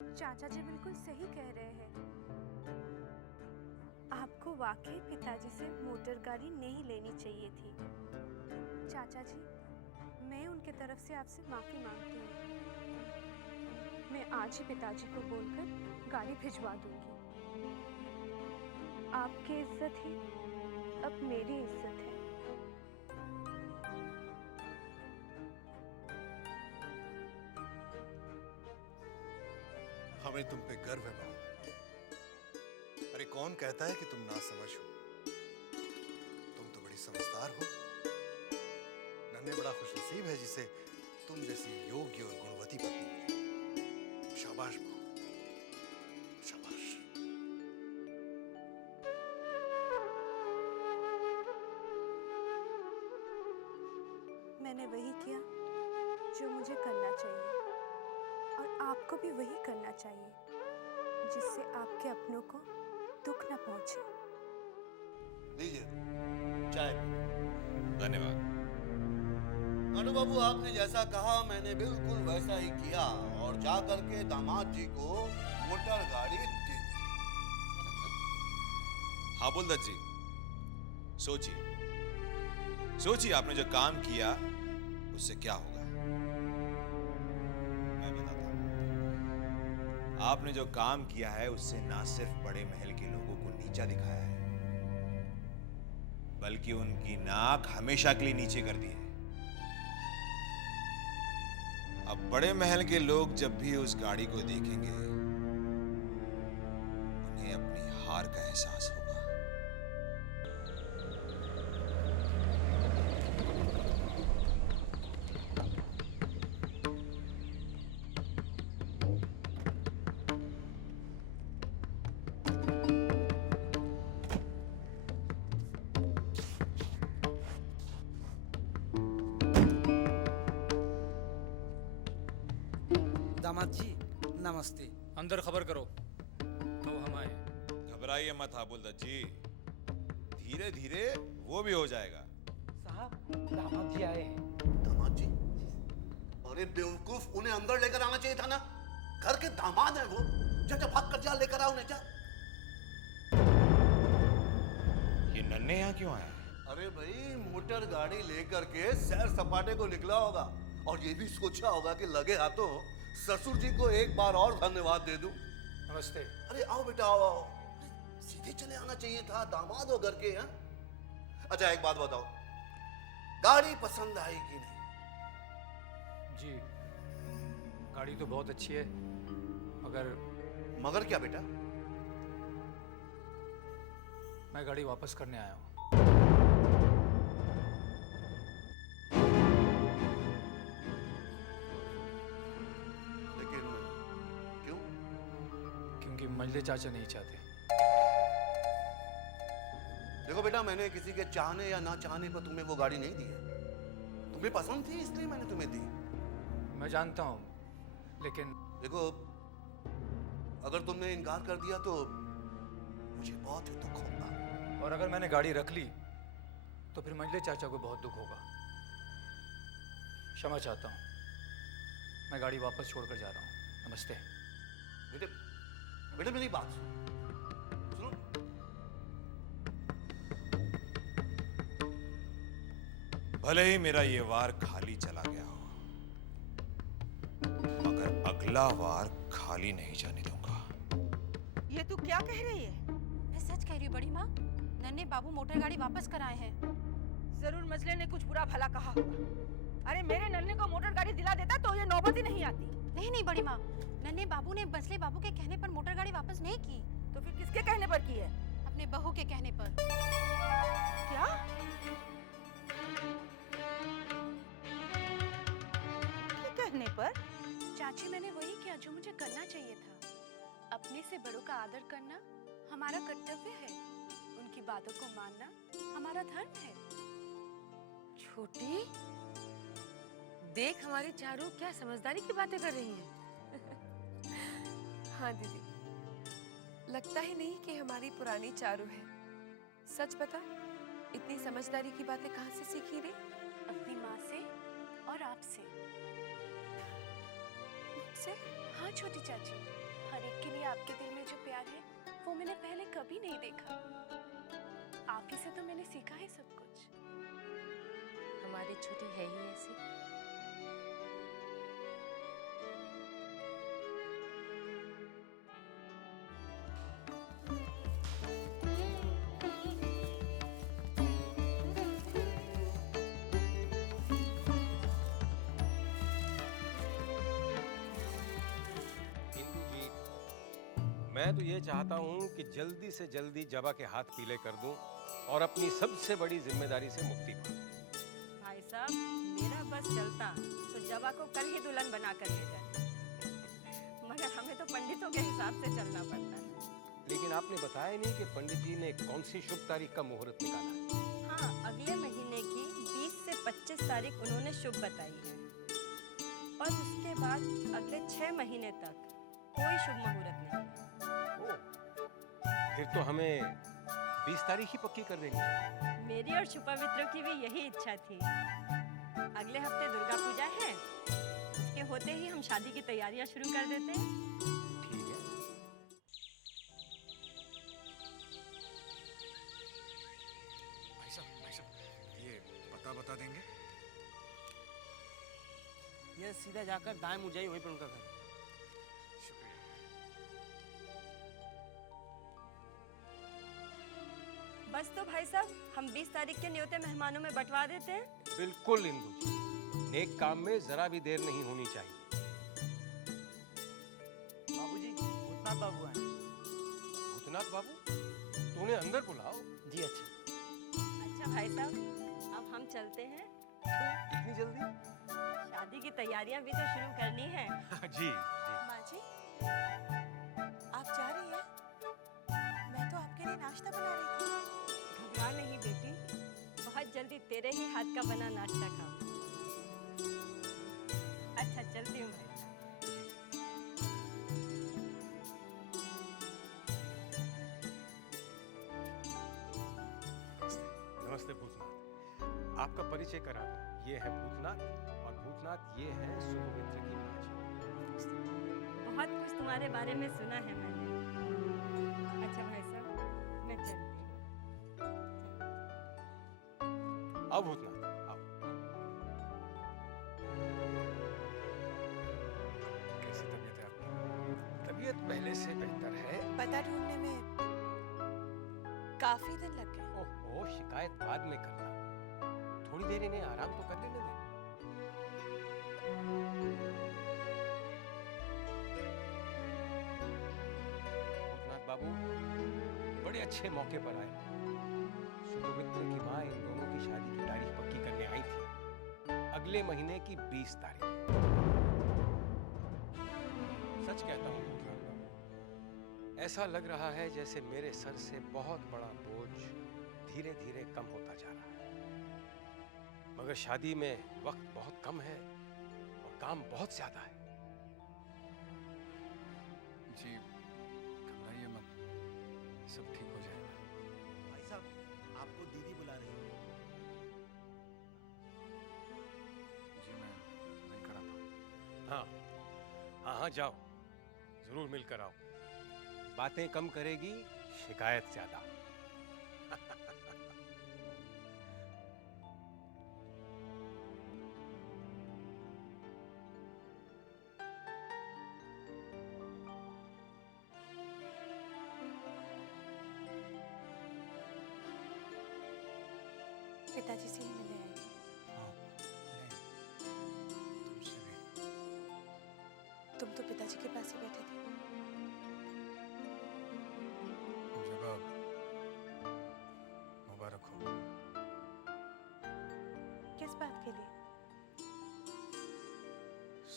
चाचा जी बिल्कुल सही कह रहे हैं। आपको वाकई पिताजी से मोटर गाड़ी नहीं लेनी चाहिए थी। चाचा जी, मैं उनके तरफ से आपसे माफ़ी मांगती हूँ। मैं आज ही पिताजी को बोलकर गाड़ी भिजवा दूंगी। आपकी इज्जत ही अब मेरी इज्जत है। हमें तुम पे गर्व है बहू। अरे कौन कहता है कि तुम नासमझ हो? तुम तो बड़ी समझदार हो। नन्हे बड़ा खुशनसीब है जिसे तुम जैसी योग्य और गुणवती पत्नी मिली। शाबाश बहू, शाबाश। मैंने वही किया जो मुझे करना चाहिए, और आपको भी वही करना चाहिए जिससे आपके अपनों को दुख न पहुंचे। लीजिए चाय। धन्यवाद। अनु बाबू, आपने जैसा कहा मैंने बिल्कुल वैसा ही किया और जा करके दामाद जी को मोटर गाड़ी दे दी। हाबुल दत्त जी, सोचिए सोचिए, आपने जो काम किया उससे क्या होगा। मैं बताता हूं। आपने जो काम किया है उससे ना सिर्फ बड़े महल के लोगों को नीचा दिखाया है, बल्कि उनकी नाक हमेशा के लिए नीचे कर दी है। अब बड़े महल के लोग जब भी उस गाड़ी को देखेंगे, उन्हें अपनी हार का एहसास होगा। दामाद जी नमस्ते। अंदर खबर करो तो हम आए। घबराइए मत हाबुल दत्त जी, धीरे धीरे वो भी हो जाएगा। साहब दामाद जी आए हैं। दामाद जी? अरे बेवकूफ, उन्हें अंदर लेकर आना चाहिए था ना। घर के दामाद हैं वो। जा भाग कर जा, लेकर आओ उन्हें, जा। ये नन्हे यहाँ क्यों आया? अरे भाई, मोटर गाड़ी लेकर के सैर सपाटे को निकला होगा और ये भी सोचा होगा कि लगे हाथों ससुर जी को एक बार और धन्यवाद दे दूं। नमस्ते। अरे आओ बेटा, आओ आओ। सीधे चले आना चाहिए था, दामाद हो घर के। हैं? अच्छा एक बात बताओ, गाड़ी पसंद आई कि नहीं? जी, गाड़ी तो बहुत अच्छी है, मगर मगर क्या बेटा? मैं गाड़ी वापस करने आया हूँ। लेकिन क्यों? क्योंकि मंजले चाचा नहीं चाहते। देखो बेटा, मैंने किसी के चाहने या ना चाहने पर तुम्हें वो गाड़ी नहीं दी है। तुम्हें पसंद थी इसलिए मैंने तुम्हें दी। मैं जानता हूँ, लेकिन देखो, अगर तुमने इनकार कर दिया तो मुझे बहुत ही दुख होगा। और अगर मैंने गाड़ी रख ली तो फिर मंजले चाचा को बहुत दुख होगा। क्षमा चाहता हूँ, मैं गाड़ी वापस छोड़कर जा रहा हूँ। नमस्ते। बेटे, बेटे मेरी बात सुनो। भले ही मेरा ये वार खाली चला गया हो, मगर अगला वार खाली नहीं जाने दूंगा। ये तू क्या कह रही है? मैं सच कह रही हूँ बड़ी माँ, नन्हे बाबू मोटर गाड़ी वापस कराए हैं। जरूर मजले ने कुछ बुरा भला कहा होगा। अरे मेरे नन्हे को मोटर गाड़ी दिला देता तो ये नौबत ही नहीं आती। नहीं नहीं बड़ी माँ, नन्हे बाबू ने मजले बाबू के कहने पर मोटर गाड़ी वापस नहीं की। तो फिर किसके कहने पर की है? अपने बहू के कहने पर। क्या? के कहने पर? चाची, मैंने वही किया जो मुझे करना चाहिए था। अपने से बड़ों का आदर करना हमारा कर्तव्य है। उनकी बातों को मानना हमारा धर्म है। छोटी, देख हमारी चारू क्या समझदारी की बातें कर रही हैं। हाँ दीदी, लगता ही नहीं कि हमारी पुरानी चारू है। सच बता, इतनी समझदारी की बातें कहाँ से सीखी रे? अपनी माँ से और आपसे। मुझसे? हाँ छोटी चाची, आपके दिल में जो प्यार है वो मैंने पहले कभी नहीं देखा। आप ही से तो मैंने सीखा है सब कुछ। हमारी छोटी है ही ऐसी। इंदु जी, मैं तो ये चाहता हूँ कि जल्दी से जल्दी जबा के हाथ पीले कर दूं और अपनी सबसे बड़ी जिम्मेदारी से मुक्ति पाऊं। भाई साहब, मेरा बस चलता तो जवा को कल ही दुल्हन बना कर ले जाए, मगर हमें तो पंडितों के हिसाब से चलना पड़ता है। लेकिन आपने बताया नहीं कि पंडित जी ने कौन सी शुभ तारीख का मुहूर्त निकाला है। हाँ, अगले महीने की 20 से 25 तारीख उन्होंने शुभ बताई है, और उसके बाद अगले 6 महीने तक कोई शुभ मुहूर्त नहीं। फिर तो हमें 20 तारीख ही पक्की कर देनी चाहिए। मेरी और शुभमित्रों की भी यही इच्छा थी। अगले हफ्ते दुर्गा पूजा है, उसके होते ही हम शादी की तैयारियां शुरू कर देते हैं। ठीक है। भाई साहब ये पता बता देंगे? ये सीधा जाकर दाएं मुड़ जाइए, वहीं पर उनका घर है। शुक्रिया। बस तो भाई साहब, हम 20 तारीख के न्योते मेहमानों में बंटवा देते हैं। बिल्कुल इंदु जी, नेक काम में जरा भी देर नहीं होनी चाहिए। बाबूजी, भूतनाथ बाबू आए। भूतनाथ बाबू, तो उन्हें अंदर बुलाओ। जी अच्छा। अच्छा भाई साहब, अब हम चलते हैं। इतनी जल्दी? शादी की तैयारियां भी तो शुरू करनी है। जी जी। माँ जी, आप जा रही हैं? मैं तो आपके लिए नाश्ता बना रही थी। घबरा नहीं बेटी, बहुत जल्दी तेरे ही हाथ का बना नाश्ता खाऊं। अच्छा, चलती हूँ भाई। नमस्ते भूतनाथ, आपका परिचय करा दो। ये है भूतनाथ, और भूतनाथ ये है सुमित्र की माँ जी। बहुत कुछ तुम्हारे बारे में सुना है मैंने। अच्छा भाई साहब, मैं चलती हूँ। आओ भूतनाथ, आओ। कैसी तबीयत है आपकी? तबीयत पहले से बेहतर है। पता ढूंढने में काफी दिन लग गए। ओहो, शिकायत बाद में करना, थोड़ी देर इन्हें आराम तो कर लेने दें। भूतनाथ बाबू बड़े अच्छे मौके पर आए। सुमित्र की माँ इन दोनों की शादी की तारीख पक्की करने आई थी, अगले महीने की 20 तारीख। सच कहता हूँ भूतनाथ बाबू, ऐसा लग रहा है जैसे मेरे सर से बहुत बड़ा बोझ धीरे धीरे कम होता जा रहा है। मगर शादी में वक्त बहुत कम है और काम बहुत ज्यादा है। जी घबराइए मत, सब ठीक हो जाएगा। भाई साहब, आपको दीदी बुला रही है। जी मैं मिलकर आता हूँ। हाँ हाँ हाँ, जाओ, जरूर मिलकर आओ। बातें कम करेगी, शिकायत ज्यादा। पिताजी से ही मिले आएंगे। हाँ नहीं, तुमसे भी। तुम तो पिताजी के पास ही बैठे थे। जवाब मुबारक हो। किस बात के लिए?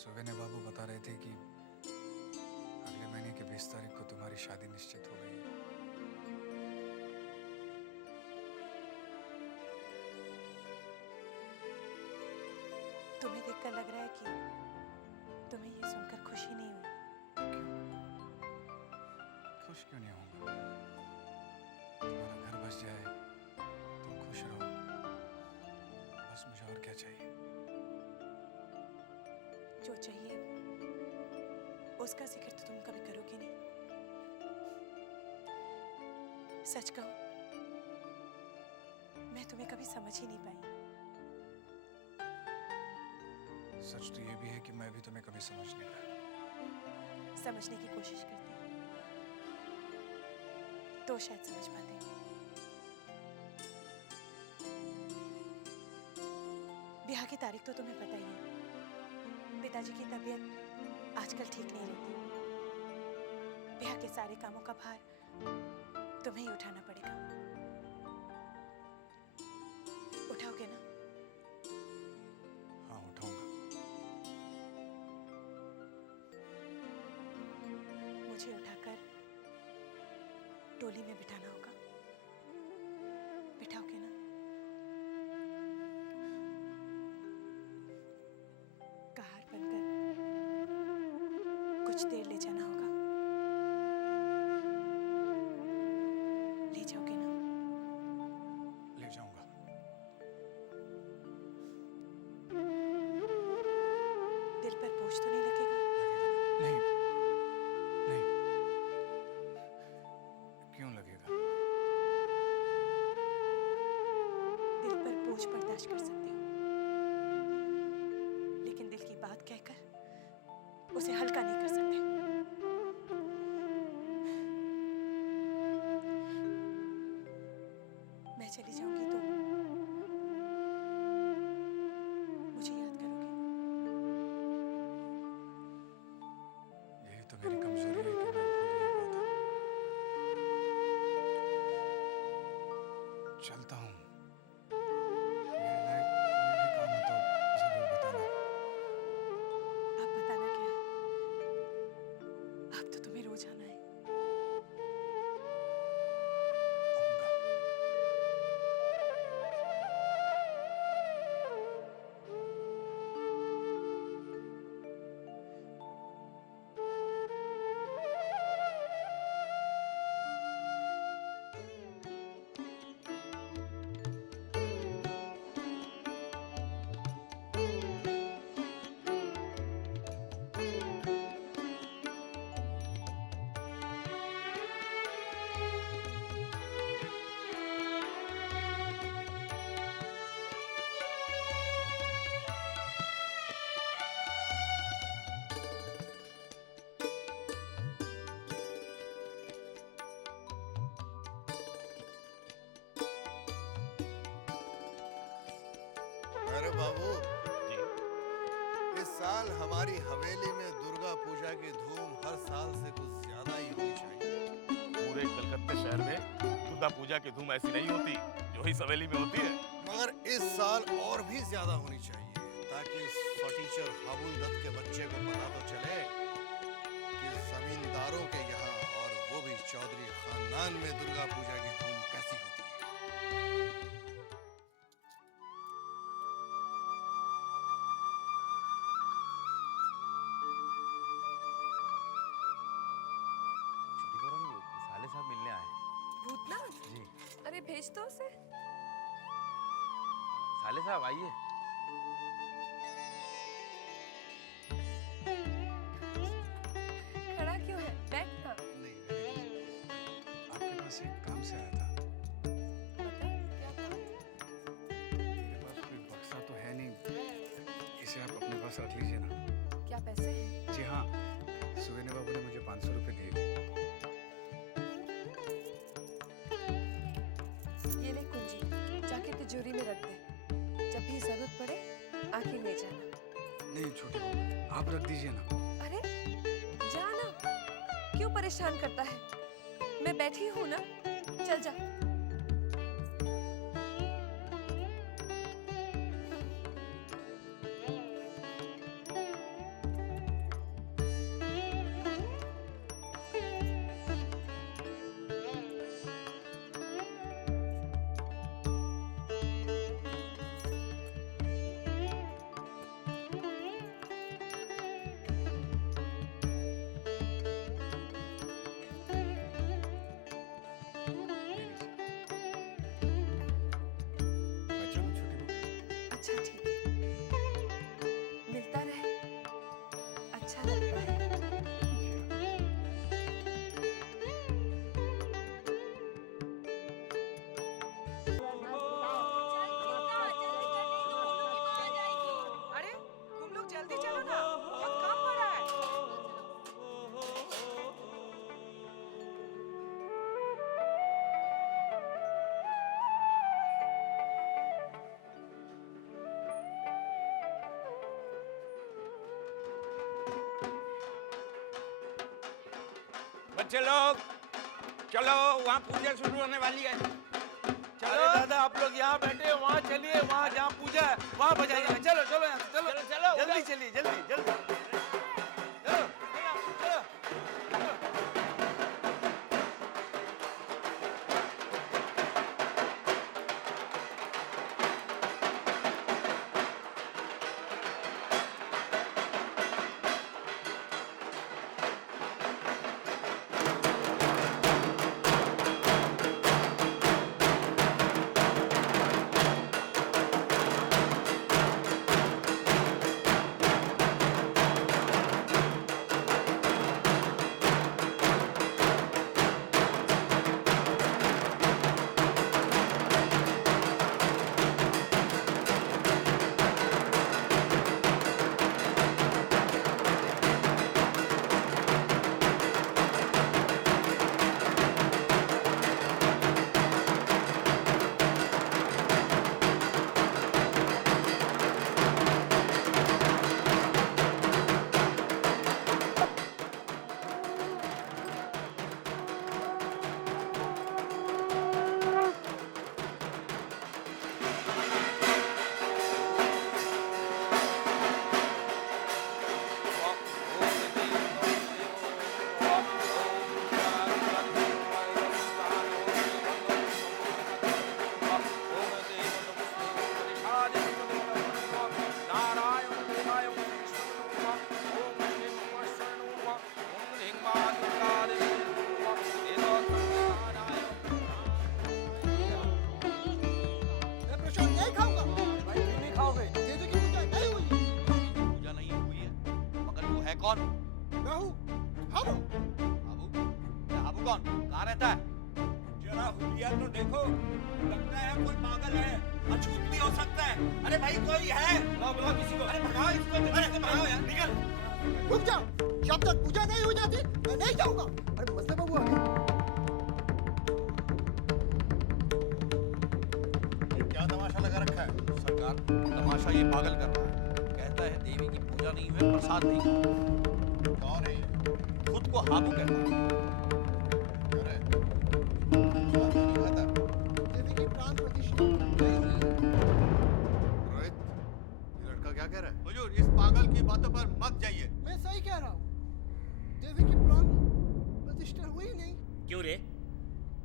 सुगन्या बाबू बता रहे थे कि अगले महीने की 20 तारीख को तुम्हारी शादी निश्चित हो गई है। तुम्हें देखकर लग रहा है कि तुम्हें ये सुनकर खुशी नहीं हुई। खुश क्यों नहीं होऊंगा? तुम्हारा घर बस जाए, तुम खुश रहो, बस मुझे और क्या चाहिए? जो चाहिए उसका जिक्र तो तुम कभी करोगे नहीं। सच कहूं, मैं तुम्हें कभी समझ ही नहीं पाई। सच तो ये भी है कि मैं भी तुम्हें कभी समझ नहीं पाया। समझने की कोशिश करती हूँ, तो शायद समझ पाते। ब्याह की तारीख तो तुम्हें पता ही है। पिताजी की तबीयत आजकल ठीक नहीं रहती। ब्याह के सारे कामों का भार तुम्हें ही उठाना पड़ेगा। उठाओगे ना? हाँ, उठाऊंगा। मुझे उठाकर टोली में बिठाना होगा। बिठाओगे ना? कहार बनकर कुछ देर ले जाना होगा। ले जाओगे ना? ले जाऊंगा। दिल पर बोझ तो नहीं लगेगा? नहीं, नहीं। क्यों लगेगा? दिल पर बोझ बर्दाश्त कर सकती हूँ, लेकिन दिल की बात कहकर उसे हल्का नहीं कर सकते। मैं चली जाऊंगी तो मुझे याद करोगे? यही तो मेरी कमजोरी है कि मैं भूल नहीं पाता। चलता हूँ। मेरे लायक कोई भी काम हो तो जरूर बताना। अब बताना क्या है? अब तो तुम्हें रोज आना है। अरे बाबू, इस साल हमारी हवेली में दुर्गा पूजा की धूम हर साल से कुछ ज्यादा ही होनी चाहिए। पूरे कलकत्ते शहर में दुर्गा पूजा की धूम ऐसी नहीं होती जो इस हवेली में होती है। मगर इस साल और भी ज्यादा होनी चाहिए, ताकि इस फटीचर हाबुल दत्त के बच्चे को पता तो चले कि जमींदारों के यहाँ, और वो भी चौधरी खानदान में, दुर्गा पूजा की धूम कैसी होती है। साले साहब मिलने आए। भूतनाथ? जी। अरे भेज दो उसे। साले साहब आइए। खड़ा क्यों है? बैठ ना। आपके पास एक काम से आया था। बता, क्या काम? मेरे पास कोई बक्सा तो है नहीं, इसे आप अपने पास रख लीजिए ना। क्या पैसे हैं? जी हाँ, सुगेने बाबू ने मुझे 500 रुपए दिए। ये ले कुंजी, जाके तिजोरी में रख दे। जब भी जरूरत पड़े आके ले जाना। नहीं छोटे बाबू, आप रख दीजिए ना। अरे जाना, क्यों परेशान करता है? मैं बैठी हूँ ना, चल जा। बच्चे लोग चलो, वहाँ पूजा शुरू होने वाली है। अरे दादा आप लोग यहाँ बैठे हो, वहाँ चलिए, वहाँ जहाँ पूजा है वहाँ बजाइए। चलो चलो यहाँ से, चलो चलो, जल्दी चलिए, जल्दी जल्दी चलो चलो चलो। कौन? मैं हूँ हाबू। हाबू? हाबू कौन? कहाँ रहता है? जरा हुलिया तो देखो, लगता है कोई पागल है, अछूत भी हो सकता है। अरे भाई कोई है? बुलाओ किसी को। अरे भगाओ इसको, जल्दी से भगाओ यार, निकल। रुक जाओ, जब तक पूजा नहीं हो जाती मैं नहीं जाऊंगा। अरे मसले बाबू आ गए। क्या तमाशा लगा रखा है? सरकार, तमाशा ये पागल कर रहा है। कहता है देवी की पूजा नहीं हुई, प्रसाद नहीं। कौन है ये? खुद को हाबू कहता है। अरे, प्रसाद नहीं खाता। देवी की प्राण प्रतिष्ठा नहीं हुई। रोहित, ये लड़का क्या कह रहा है? हुजूर, इस पागल की बातों पर मत जाइए। मैं सही कह रहा हूँ, देवी की प्राण प्रतिष्ठा हुई नहीं। क्यों रे,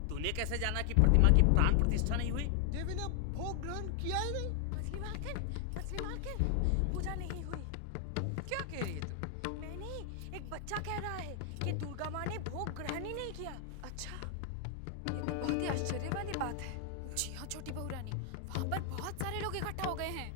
तूने कैसे जाना कि प्रतिमा की प्राण प्रतिष्ठा नहीं हुई? देवी ने भोग ग्रहण किया ही नहीं। मछली मालकिन, पूजा नहीं हुई। क्या कह रही है तू? मैं नहीं, एक बच्चा कह रहा है कि दुर्गा माँ ने भोग ग्रहण ही नहीं किया। अच्छा, ये तो बहुत ही आश्चर्य वाली बात है। जी हाँ छोटी बहू रानी, वहाँ पर बहुत सारे लोग इकट्ठा हो गए हैं।